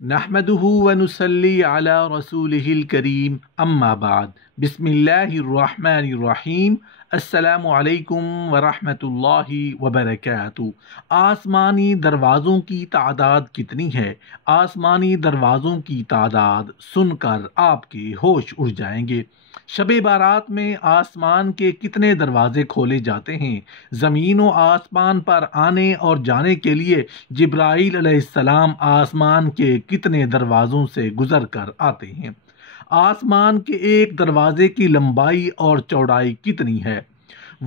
نحمدہ ونصلی علی رسولہ الکریم اما بعد بسم اللہ الرحمن الرحیم السلام علیکم ورحمۃ اللہ وبرکاتہ۔ آسمانی دروازوں کی تعداد کتنی ہے؟ آسمانی دروازوں کی تعداد سن کر آپ کے ہوش اڑ جائیں گے۔ شب بارات میں آسمان کے کتنے دروازے کھولے جاتے ہیں؟ زمین و آسمان پر آنے اور جانے کے لیے جبرائیل علیہ السلام آسمان کے کتنے دروازوں سے گزر کر آتے ہیں؟ آسمان کے ایک دروازے کی لمبائی اور چوڑائی کتنی ہے؟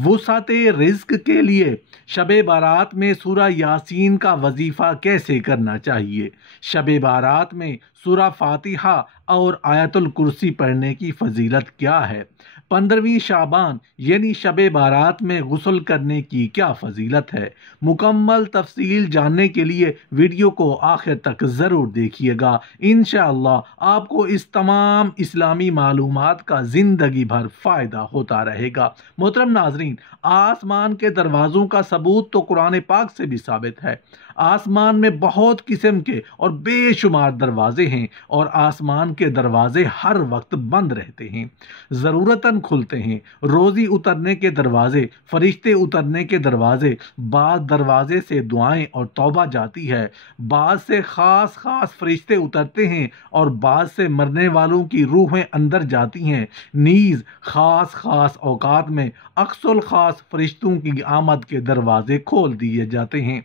وسعت رزق کے لیے شب بارات میں سورہ یاسین کا وظیفہ کیسے کرنا چاہیے؟ شب بارات میں سورہ فاتحہ اور آیت الکرسی پڑھنے کی فضیلت کیا ہے؟ 15ویں شعبان یعنی شب بارات میں غسل کرنے کی کیا فضیلت ہے؟ مکمل تفصیل جاننے کے لیے ویڈیو کو آخر تک ضرور دیکھیے گا۔ انشاءاللہ آپ کو اس تمام اسلامی معلومات کا زندگی بھر فائدہ ہوتا رہے گا۔ محترم ناظرین، آسمان کے دروازوں کا ثبوت تو قرآن پاک سے بھی ثابت ہے۔ آسمان میں بہت قسم کے اور بے شمار دروازے ہیں اور آسمان کے دروازے ہر وقت بند رہتے ہیں، ضرورتاً کھلتے ہیں۔ روزی اترنے کے دروازے، فرشتے اترنے کے دروازے، بعض دروازے سے دعائیں اور توبہ جاتی ہے، بعض سے خاص فرشتے اترتے ہیں اور بعض سے مرنے والوں کی روحیں اندر جاتی ہیں۔ نیز خاص اوقات میں اقص الخاص فرشتوں کی آمد کے دروازے کھول دیے جاتے ہیں۔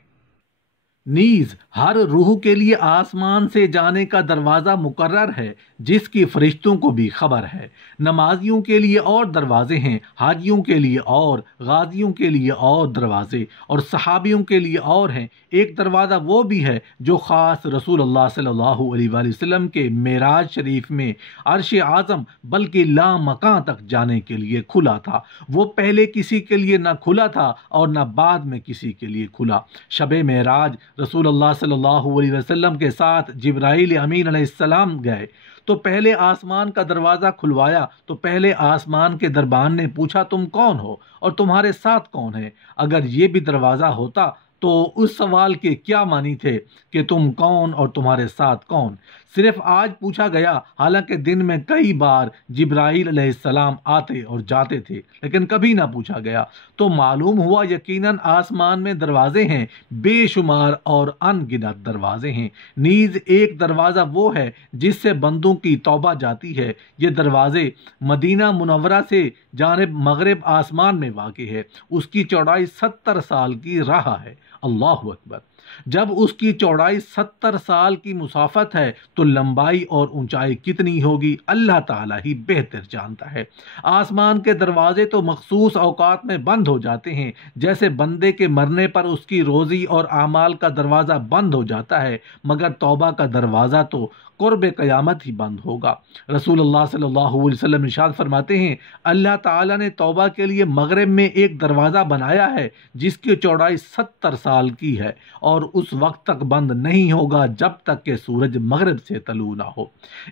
نیز ہر روح کے لیے آسمان سے جانے کا دروازہ مقرر ہے، جس کی فرشتوں کو بھی خبر ہے۔ نمازیوں کے لیے اور دروازے ہیں، حاجیوں کے لیے اور، غازیوں کے لیے اور دروازے، اور صحابیوں کے لیے اور ہیں۔ ایک دروازہ وہ بھی ہے جو خاص رسول اللہ صلی اللہ علیہ وآلہ وسلم کے معراج شریف میں عرش اعظم بلکہ لامکاں تک جانے کے لیے کھلا تھا۔ وہ پہلے کسی کے لیے نہ کھلا تھا اور نہ بعد میں کسی کے لیے کھلا۔ شب معراج رسول اللہ صلی اللہ علیہ وسلم کے ساتھ جبرائیل امین علیہ السلام گئے تو پہلے آسمان کا دروازہ کھلوایا تو پہلے آسمان کے دربان نے پوچھا، تم کون ہو اور تمہارے ساتھ کون ہے؟ اگر یہ بھی دروازہ ہوتا تو اس سوال کے کیا معنی تھے کہ تم کون اور تمہارے ساتھ کون؟ صرف آج پوچھا گیا، حالانکہ دن میں کئی بار جبرائیل علیہ السلام آتے اور جاتے تھے لیکن کبھی نہ پوچھا گیا۔ تو معلوم ہوا یقیناً آسمان میں دروازے ہیں، بے شمار اور ان گنت دروازے ہیں۔ نیز ایک دروازہ وہ ہے جس سے بندوں کی توبہ جاتی ہے۔ یہ دروازے مدینہ منورہ سے جانب مغرب آسمان میں واقع ہے۔ اس کی چوڑائی 70 سال کی راہ ہے۔ اللہ اکبر! جب اس کی چوڑائی 70 سال کی مسافت ہے تو لمبائی اور اونچائی کتنی ہوگی اللہ تعالیٰ ہی بہتر جانتا ہے۔ آسمان کے دروازے تو مخصوص اوقات میں بند ہو جاتے ہیں، جیسے بندے کے مرنے پر اس کی روزی اور اعمال کا دروازہ بند ہو جاتا ہے، مگر توبہ کا دروازہ تو قرب قیامت ہی بند ہوگا۔ رسول اللہ صلی اللہ علیہ وسلم ارشاد فرماتے ہیں، اللہ تعالیٰ نے توبہ کے لیے مغرب میں ایک دروازہ بنایا ہے جس کی چوڑائی 70 سال کی ہے اور اس وقت تک بند نہیں ہوگا جب تک کہ سورج مغرب سے طلوع نہ ہو۔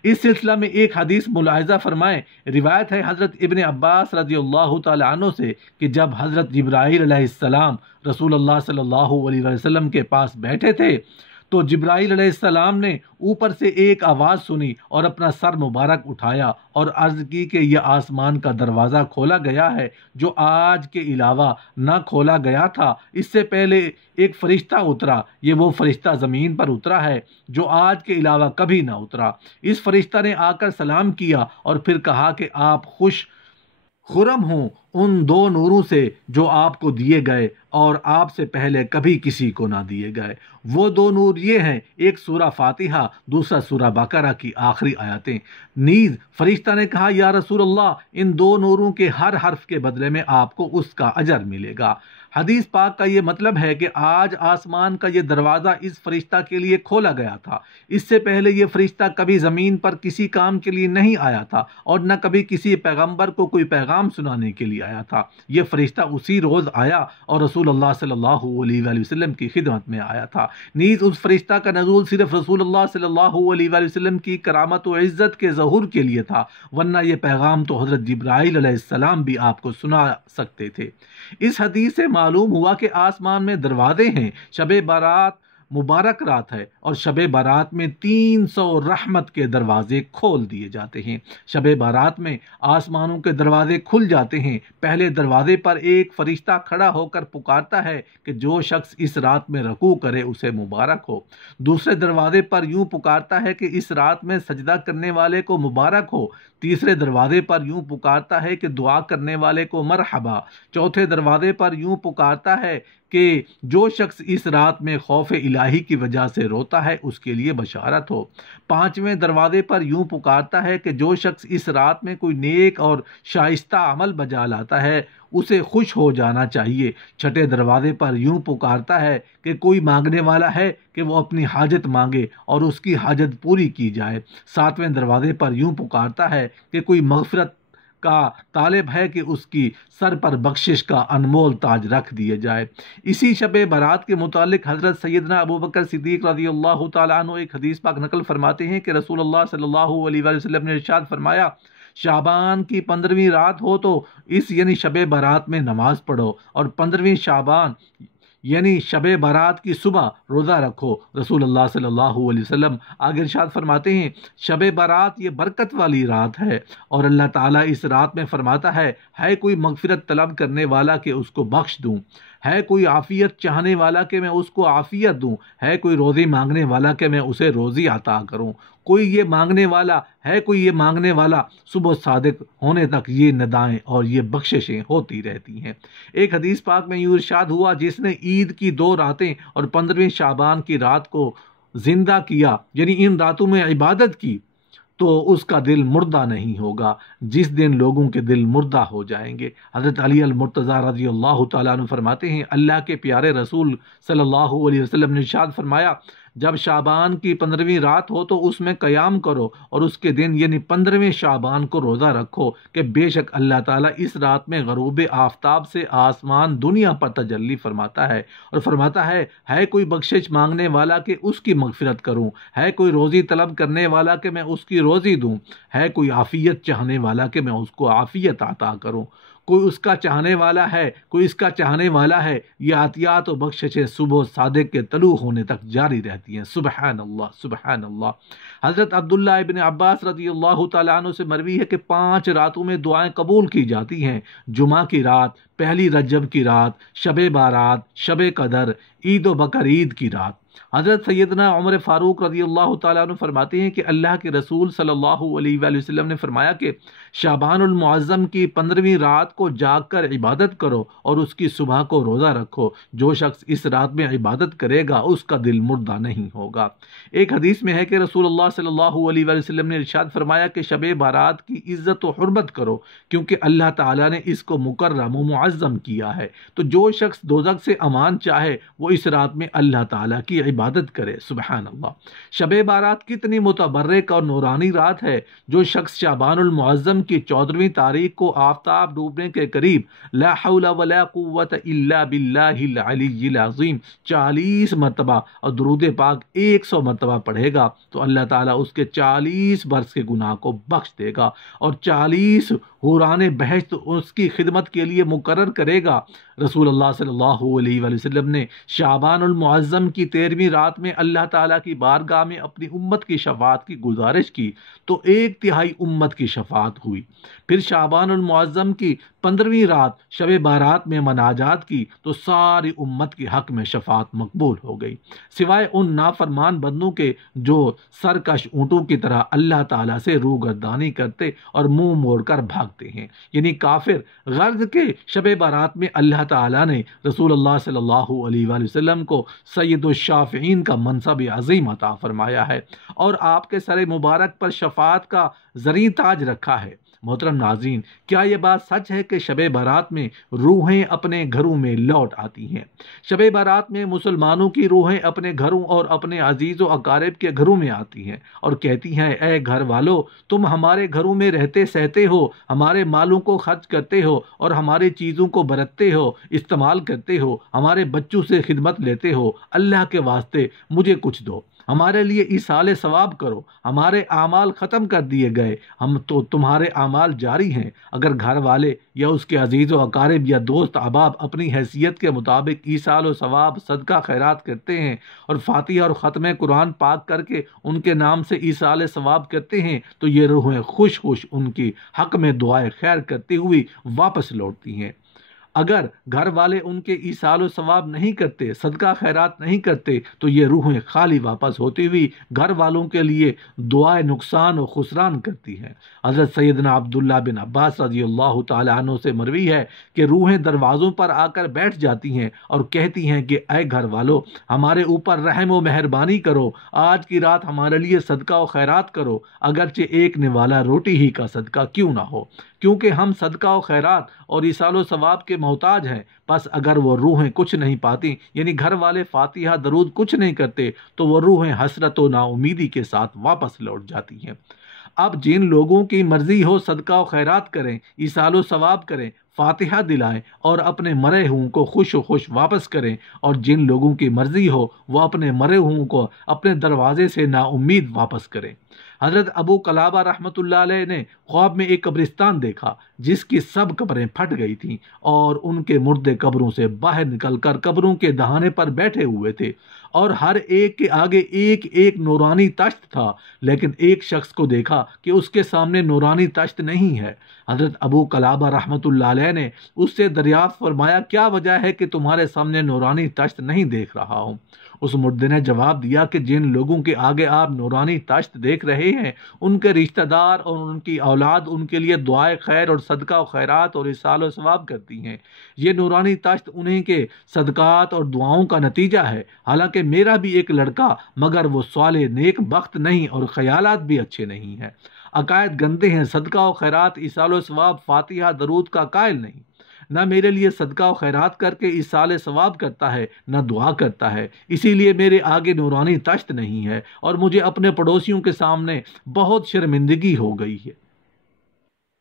اس سلسلہ میں ایک حدیث ملاحظہ فرمائیں۔ روایت ہے حضرت ابن عباس رضی اللہ تعالی عنہ سے کہ جب حضرت جبرائیل علیہ السلام رسول اللہ صلی اللہ علیہ وسلم کے پاس بیٹھے تھے تو جبرائیل علیہ السلام نے اوپر سے ایک آواز سنی اور اپنا سر مبارک اٹھایا اور عرض کی کہ یہ آسمان کا دروازہ کھولا گیا ہے جو آج کے علاوہ نہ کھولا گیا تھا۔ اس سے پہلے ایک فرشتہ اترا، یہ وہ فرشتہ زمین پر اترا ہے جو آج کے علاوہ کبھی نہ اترا۔ اس فرشتہ نے آ کر سلام کیا اور پھر کہا کہ آپ خوش خرم ہوں ان 2 نوروں سے جو آپ کو دیے گئے اور آپ سے پہلے کبھی کسی کو نہ دیے گئے۔ وہ 2 نور یہ ہیں، ایک سورہ فاتحہ، دوسرا سورہ بقرہ کی آخری آیاتیں۔ نیز فرشتہ نے کہا، یا رسول اللہ، ان 2 نوروں کے ہر حرف کے بدلے میں آپ کو اس کا اجر ملے گا۔ حدیث پاک کا یہ مطلب ہے کہ آج آسمان کا یہ دروازہ اس فرشتہ کے لیے کھولا گیا تھا۔ اس سے پہلے یہ فرشتہ کبھی زمین پر کسی کام کے لیے نہیں آیا تھا اور نہ کبھی کسی پیغمبر کو کوئی پیغام سنانے کے لیے آیا تھا۔ یہ فرشتہ اسی روز آیا اور رسول اللہ صلی اللہ علیہ وآلہ وسلم کی خدمت میں آیا تھا۔ نیز اس فرشتہ کا نزول صرف رسول اللہ صلی اللہ علیہ وآلہ وسلم کی کرامت و عزت کے ظہور کے لیے تھا، ورنہ یہ پیغام تو حضرت جبرائیل علیہ السلام بھی آپ کو سنا سکتے تھے۔ اس حدیث سے معلوم ہوا کہ آسمان میں دروازے ہیں۔ شب بارات مبارک رات ہے اور شب بارات میں 300 رحمت کے دروازے کھول دیے جاتے ہیں۔ شب بارات میں آسمانوں کے دروازے کھل جاتے ہیں۔ پہلے دروازے پر ایک فرشتہ کھڑا ہو کر پکارتا ہے کہ جو شخص اس رات میں رکوع کرے اسے مبارک ہو۔ دوسرے دروازے پر یوں پکارتا ہے کہ اس رات میں سجدہ کرنے والے کو مبارک ہو۔ تیسرے دروازے پر یوں پکارتا ہے کہ دعا کرنے والے کو مرحبا۔ چوتھے دروازے پر یوں پکارتا ہے کہ جو شخص اس رات میں خوف الہی کی وجہ سے روتا ہے اس کے لیے بشارت ہو۔ پانچویں دروازے پر یوں پکارتا ہے کہ جو شخص اس رات میں کوئی نیک اور شائستہ عمل بجا لاتا ہے اسے خوش ہو جانا چاہیے۔ چھٹے دروازے پر یوں پکارتا ہے کہ کوئی مانگنے والا ہے کہ وہ اپنی حاجت مانگے اور اس کی حاجت پوری کی جائے۔ ساتویں دروازے پر یوں پکارتا ہے کہ کوئی مغفرت کا طالب ہے کہ اس کی سر پر بخشش کا انمول تاج رکھ دیے جائے۔ اسی شب برات کے متعلق حضرت سیدنا ابوبکر صدیق رضی اللہ تعالیٰ عنہ ایک حدیث پاک نقل فرماتے ہیں کہ رسول اللہ صلی اللہ علیہ وآلہ وسلم نے ارشاد فرمایا، شعبان کی 15ویں رات ہو تو اس یعنی شب برات میں نماز پڑھو اور 15ویں شعبان یعنی شب برات کی صبح روزہ رکھو۔ رسول اللہ صلی اللہ علیہ وسلم آگے ارشاد فرماتے ہیں، شب برات یہ برکت والی رات ہے اور اللہ تعالیٰ اس رات میں فرماتا ہے کوئی مغفرت طلب کرنے والا کہ اس کو بخش دوں، ہے کوئی عافیت چاہنے والا کہ میں اس کو عافیت دوں، ہے کوئی روزی مانگنے والا کہ میں اسے روزی عطا کروں، کوئی یہ مانگنے والا صبح صادق ہونے تک یہ ندائیں اور یہ بخششیں ہوتی رہتی ہیں۔ ایک حدیث پاک میں یوں ارشاد ہوا، جس نے عید کی 2 راتیں اور 15ویں شعبان کی رات کو زندہ کیا یعنی ان راتوں میں عبادت کی تو اس کا دل مردہ نہیں ہوگا جس دن لوگوں کے دل مردہ ہو جائیں گے۔ حضرت علی المرتضیٰ رضی اللہ تعالیٰ عنہ فرماتے ہیں، اللہ کے پیارے رسول صلی اللہ علیہ وسلم نے ارشاد فرمایا، جب شعبان کی 15ویں رات ہو تو اس میں قیام کرو اور اس کے دن یعنی 15ویں شعبان کو روزہ رکھو کہ بے شک اللہ تعالیٰ اس رات میں غروب آفتاب سے آسمان دنیا پر تجلی فرماتا ہے اور فرماتا ہے کوئی بخشش مانگنے والا کہ اس کی مغفرت کروں، ہے کوئی روزی طلب کرنے والا کہ میں اس کی روزی دوں، ہے کوئی عافیت چاہنے والا کہ میں اس کو عافیت عطا کروں، کوئی اس کا چاہنے والا ہے، کوئی اس کا چاہنے والا ہے۔ یہ عطیات و بخششیں صبح صادق کے طلوع ہونے تک جاری رہتی ہیں۔ سبحان اللہ سبحان اللہ۔ حضرت عبداللہ ابن عباس رضی اللہ تعالیٰ عنہ سے مروی ہے کہ 5 راتوں میں دعائیں قبول کی جاتی ہیں، جمعہ کی رات، پہلی رجب کی رات، شب بارات، شب قدر، عید و بقر عید کی رات۔ حضرت سیدنا عمر فاروق رضی اللہ تعالیٰ عنہ فرماتے ہیں کہ اللہ کے رسول صلی اللہ علیہ وآلہ وسلم نے فرمایا کہ شعبان المعظم کی 15ویں رات کو جاگ کر عبادت کرو اور اس کی صبح کو روزہ رکھو، جو شخص اس رات میں عبادت کرے گا اس کا دل مردہ نہیں ہوگا۔ ایک حدیث میں ہے کہ رسول اللہ صلی اللہ علیہ وآلہ وسلم نے ارشاد فرمایا کہ شب بارات کی عزت و حرمت کرو کیونکہ اللہ تعالیٰ نے اس کو مکرم و معظم کیا ہے، تو جو شخص دوزخ سے امان چاہے وہ اس رات میں اللہ تعالیٰ کی عبادت کرے۔ سبحان اللہ۔ شب بارات کتنی متبرک اور نورانی رات ہے۔ جو شخص شعبان المعظم کی 14ویں تاریخ کو آفتاب ڈوبنے کے قریب لا حول ولا قوت الا باللہ العلی العظیم 40 مرتبہ اور درود پاک 100 مرتبہ پڑھے گا تو اللہ تعالیٰ اس کے 40 برس کے گناہ کو بخش دے گا اور 40 حوران بہشت اس کی خدمت کے لیے مقرر کرے گا۔ رسول اللہ صلی اللہ علیہ وآلہ وسلم نے شعبان المعظم کی 13ویں رات میں اللہ تعالیٰ کی بارگاہ میں اپنی امت کی شفاعت کی گزارش کی تو 1/3 امت کی شفاعت ہوئی۔ پھر شعبان المعظم کی 15ویں رات شب بارات میں مناجات کی تو ساری امت کے حق میں شفاعت مقبول ہو گئی، سوائے ان نافرمان بندوں کے جو سرکش اونٹوں کی طرح اللہ تعالیٰ سے روگردانی کرتے اور منہ موڑ کر بھاگتے ہیں، یعنی کافر۔ غرض کے شب بارات میں اللہ تعالیٰ نے رسول اللہ صلی اللہ علیہ وآلہ وسلم کو سید الشافعین کا منصب عظیم عطا فرمایا ہے اور آپ کے سر مبارک پر شفاعت کا زریں تاج رکھا ہے۔ محترم ناظرین، کیا یہ بات سچ ہے کہ شب بارات میں روحیں اپنے گھروں میں لوٹ آتی ہیں؟ شب بارات میں مسلمانوں کی روحیں اپنے گھروں اور اپنے عزیز و اقارب کے گھروں میں آتی ہیں اور کہتی ہیں، اے گھر والو، تم ہمارے گھروں میں رہتے سہتے ہو، ہمارے مالوں کو خرچ کرتے ہو اور ہماری چیزوں کو برتتے ہو، استعمال کرتے ہو، ہمارے بچوں سے خدمت لیتے ہو، اللہ کے واسطے مجھے کچھ دو۔ ہمارے لیے ایصال ثواب کرو، ہمارے اعمال ختم کر دیے گئے، ہم تو تمہارے اعمال جاری ہیں۔ اگر گھر والے یا اس کے عزیز و اقارب یا دوست احباب اپنی حیثیت کے مطابق ایصال و ثواب صدقہ خیرات کرتے ہیں اور فاتحہ اور ختم قرآن پاک کر کے ان کے نام سے ایصال ثواب کرتے ہیں تو یہ روحیں خوش خوش ان کی حق میں دعائے خیر کرتی ہوئی واپس لوٹتی ہیں۔ اگر گھر والے ان کے ایصال و ثواب نہیں کرتے، صدقہ خیرات نہیں کرتے، تو یہ روحیں خالی واپس ہوتی ہوئی گھر والوں کے لیے دعائے نقصان و خسران کرتی ہیں۔ حضرت سیدنا عبداللہ بن عباس رضی اللہ تعالی عنہ سے مروی ہے کہ روحیں دروازوں پر آ کر بیٹھ جاتی ہیں اور کہتی ہیں کہ اے گھر والو، ہمارے اوپر رحم و مہربانی کرو، آج کی رات ہمارے لیے صدقہ و خیرات کرو، اگرچہ ایک نوالا روٹی ہی کا صدقہ کیوں نہ ہو، کیونکہ ہم صدقہ و خیرات اور ایصال و ثواب کے محتاج ہیں۔ بس اگر وہ روحیں کچھ نہیں پاتی، یعنی گھر والے فاتحہ درود کچھ نہیں کرتے، تو وہ روحیں حسرت و نا امیدی کے ساتھ واپس لوٹ جاتی ہیں۔ اب جن لوگوں کی مرضی ہو صدقہ و خیرات کریں، ایصال و ثواب کریں، فاتحہ دلائیں اور اپنے مرے ہوں کو خوش و خوش واپس کریں، اور جن لوگوں کی مرضی ہو وہ اپنے مرے ہوں کو اپنے دروازے سے نا امید واپس کریں۔ حضرت ابو قلابہ رحمۃ اللہ علیہ نے خواب میں ایک قبرستان دیکھا جس کی سب قبریں پھٹ گئی تھیں اور ان کے مردے قبروں سے باہر نکل کر قبروں کے دہانے پر بیٹھے ہوئے تھے، اور ہر ایک کے آگے ایک ایک نورانی تشت تھا، لیکن ایک شخص کو دیکھا کہ اس کے سامنے نورانی تشت نہیں ہے۔ حضرت ابو قلابہ رحمۃ اللہ علیہ نے اس سے دریافت فرمایا، کیا وجہ ہے کہ تمہارے سامنے نورانی تشت نہیں دیکھ رہا ہوں؟ اس مردے نے جواب دیا کہ جن لوگوں کے آگے آپ نورانی تشت دیکھ رہے ہیں، ان کے رشتہ دار اور ان کی اولاد ان کے لیے دعائے خیر اور صدقہ و خیرات اور ایصال و ثواب کرتی ہیں۔ یہ نورانی تشت انہیں کے صدقات اور دعاؤں کا نتیجہ ہے۔ حالانکہ میرا بھی ایک لڑکا، مگر وہ صالح نیک بخت نہیں اور خیالات بھی اچھے نہیں ہیں، عقائد گندے ہیں، صدقہ و خیرات، ایصال و ثواب، فاتحہ درود کا قائل نہیں، نہ میرے لیے صدقہ و خیرات کر کے ایصال ثواب کرتا ہے، نہ دعا کرتا ہے، اسی لیے میرے آگے نورانی تشت نہیں ہے اور مجھے اپنے پڑوسیوں کے سامنے بہت شرمندگی ہو گئی ہے۔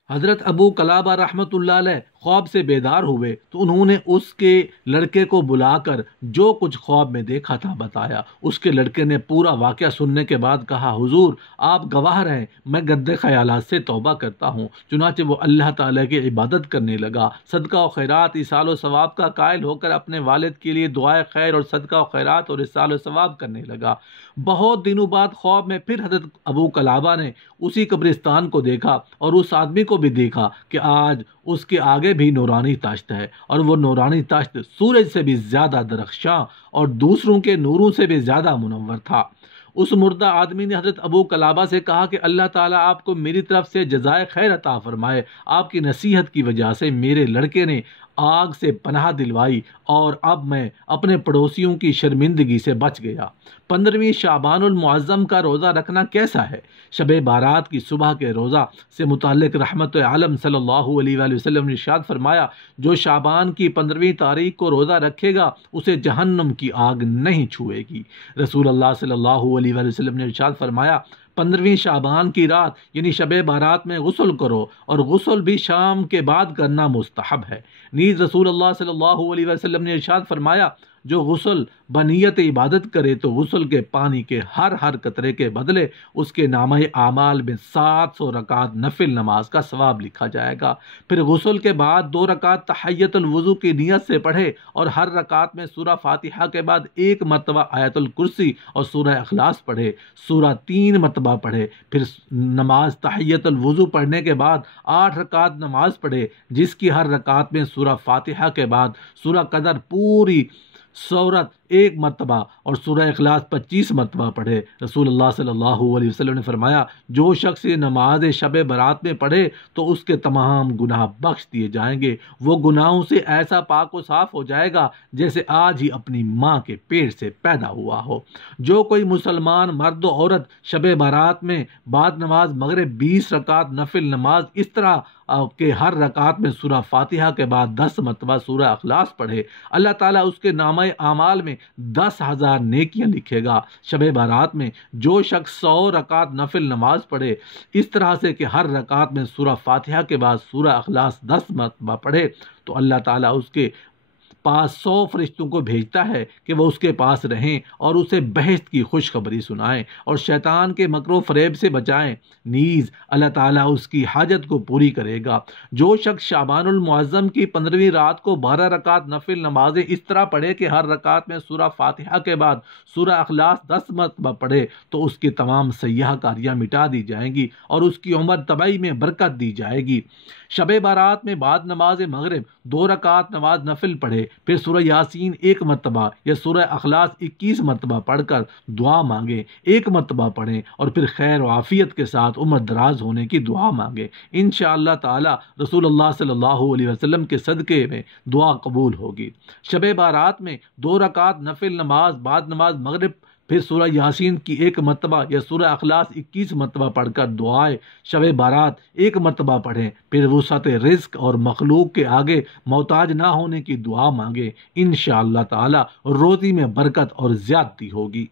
حضرت ابو قلابہ رحمۃ اللہ علیہ خواب سے بیدار ہوئے تو انہوں نے اس کے لڑکے کو بلا کر جو کچھ خواب میں دیکھا تھا بتایا۔ اس کے لڑکے نے پورا واقعہ سننے کے بعد کہا، حضور آپ گواہ رہیں، میں گندے خیالات سے توبہ کرتا ہوں۔ چنانچہ وہ اللہ تعالیٰ کی عبادت کرنے لگا، صدقہ و خیرات، ایصال و ثواب کا قائل ہو کر اپنے والد کے لیے دعائے خیر اور صدقہ و خیرات اور ایصال و ثواب کرنے لگا۔ بہت دنوں بعد خواب میں پھر حضرت ابو قلابہ نے اسی قبرستان کو دیکھا اور اس آدمی کو بھی دیکھا کہ آج اس کے آگے بھی نورانی تشت ہے، اور وہ نورانی تشت سورج سے بھی زیادہ درخشاں اور دوسروں کے نوروں سے بھی زیادہ منور تھا۔ اس مردہ آدمی نے حضرت ابو قلابہ سے کہا کہ اللہ تعالیٰ آپ کو میری طرف سے جزائے خیر عطا فرمائے، آپ کی نصیحت کی وجہ سے میرے لڑکے نے آگ سے پناہ دلوائی اور اب میں اپنے پڑوسیوں کی شرمندگی سے بچ گیا۔ 15ویں شعبان المعظم کا روزہ رکھنا کیسا ہے؟ شب بارات کی صبح کے روزہ سے متعلق رحمت عالم صلی اللہ علیہ وآلہ وسلم نے ارشاد فرمایا، جو شعبان کی 15ویں تاریخ کو روزہ رکھے گا اسے جہنم کی آگ نہیں چھوئے گی۔ رسول اللہ صلی اللہ علیہ وآلہ وسلم نے ارشاد فرمایا، 15ویں شعبان کی رات یعنی شب بارات میں غسل کرو، اور غسل بھی شام کے بعد کرنا مستحب ہے۔ نیز رسول اللہ صلی اللہ علیہ وسلم نے ارشاد فرمایا، جو غسل بنیت عبادت کرے تو غسل کے پانی کے ہر قطرے کے بدلے اس کے نامہ اعمال میں 700 رکعت نفل نماز کا ثواب لکھا جائے گا۔ پھر غسل کے بعد 2 رکعت تحیۃ الوضو کی نیت سے پڑھے اور ہر رکعت میں سورہ فاتحہ کے بعد 1 مرتبہ آیت الکرسی اور سورہ اخلاص پڑھے، سورہ 3 مرتبہ پڑھے۔ پھر نماز تحیۃ الوضو پڑھنے کے بعد 8 رکعت نماز پڑھے، جس کی ہر رکعت میں سورہ فاتحہ کے بعد سورہ قدر پوری سورت 1 مرتبہ اور سورہ اخلاص 25 مرتبہ پڑھے۔ رسول اللہ صلی اللہ علیہ وسلم نے فرمایا، جو شخص یہ نماز شب برات میں پڑھے تو اس کے تمام گناہ بخش دیے جائیں گے، وہ گناہوں سے ایسا پاک و صاف ہو جائے گا جیسے آج ہی اپنی ماں کے پیٹ سے پیدا ہوا ہو۔ جو کوئی مسلمان مرد و عورت شب برات میں بعد نماز مغرب 20 رکعت نفل نماز اس طرح کہ ہر رکعت میں سورہ فاتحہ کے بعد 10 مرتبہ سورہ اخلاص پڑھے، اللہ تعالیٰ اس کے نامہ اعمال میں 10,000 نیکیاں لکھے گا۔ شب بارات میں جو شخص 100 رکعت نفل نماز پڑھے اس طرح سے کہ ہر رکعت میں سورہ فاتحہ کے بعد سورہ اخلاص 10 مرتبہ پڑھے، تو اللہ تعالیٰ اس کے پاس 100 فرشتوں کو بھیجتا ہے کہ وہ اس کے پاس رہیں اور اسے بہشت کی خوشخبری سنائیں اور شیطان کے مکر و فریب سے بچائیں۔ نیز اللہ تعالیٰ اس کی حاجت کو پوری کرے گا۔ جو شخص شعبان المعظم کی 15ویں رات کو 12 رکعت نفل نمازیں اس طرح پڑھے کہ ہر رکعت میں سورہ فاتحہ کے بعد سورہ اخلاص 10 مرتبہ پڑھے تو اس کی تمام سیاہ کاریاں مٹا دی جائیں گی اور اس کی عمر طبعی میں برکت دی جائے گی۔ شب بارات میں بعد نماز مغرب 2 رکعت نماز نفل پڑھے، پھر سورہ یاسین 1 مرتبہ یا سورہ اخلاص 21 مرتبہ پڑھ کر دعا مانگے، 1 مرتبہ پڑھیں اور پھر خیر و عافیت کے ساتھ عمر دراز ہونے کی دعا مانگے۔ انشاءاللہ تعالی رسول اللہ صلی اللہ علیہ وسلم کے صدقے میں دعا قبول ہوگی۔ شب بارات میں 2 رکعت نفل نماز بعد نماز مغرب، پھر سورہ یاسین کی 1 مرتبہ یا سورہ اخلاص 21 مرتبہ پڑھ کر دعائے شب بارات 1 مرتبہ پڑھیں، پھر وسعت رزق اور مخلوق کے آگے محتاج نہ ہونے کی دعا مانگے۔ انشاءاللہ تعالی روزی میں برکت اور زیادتی ہوگی۔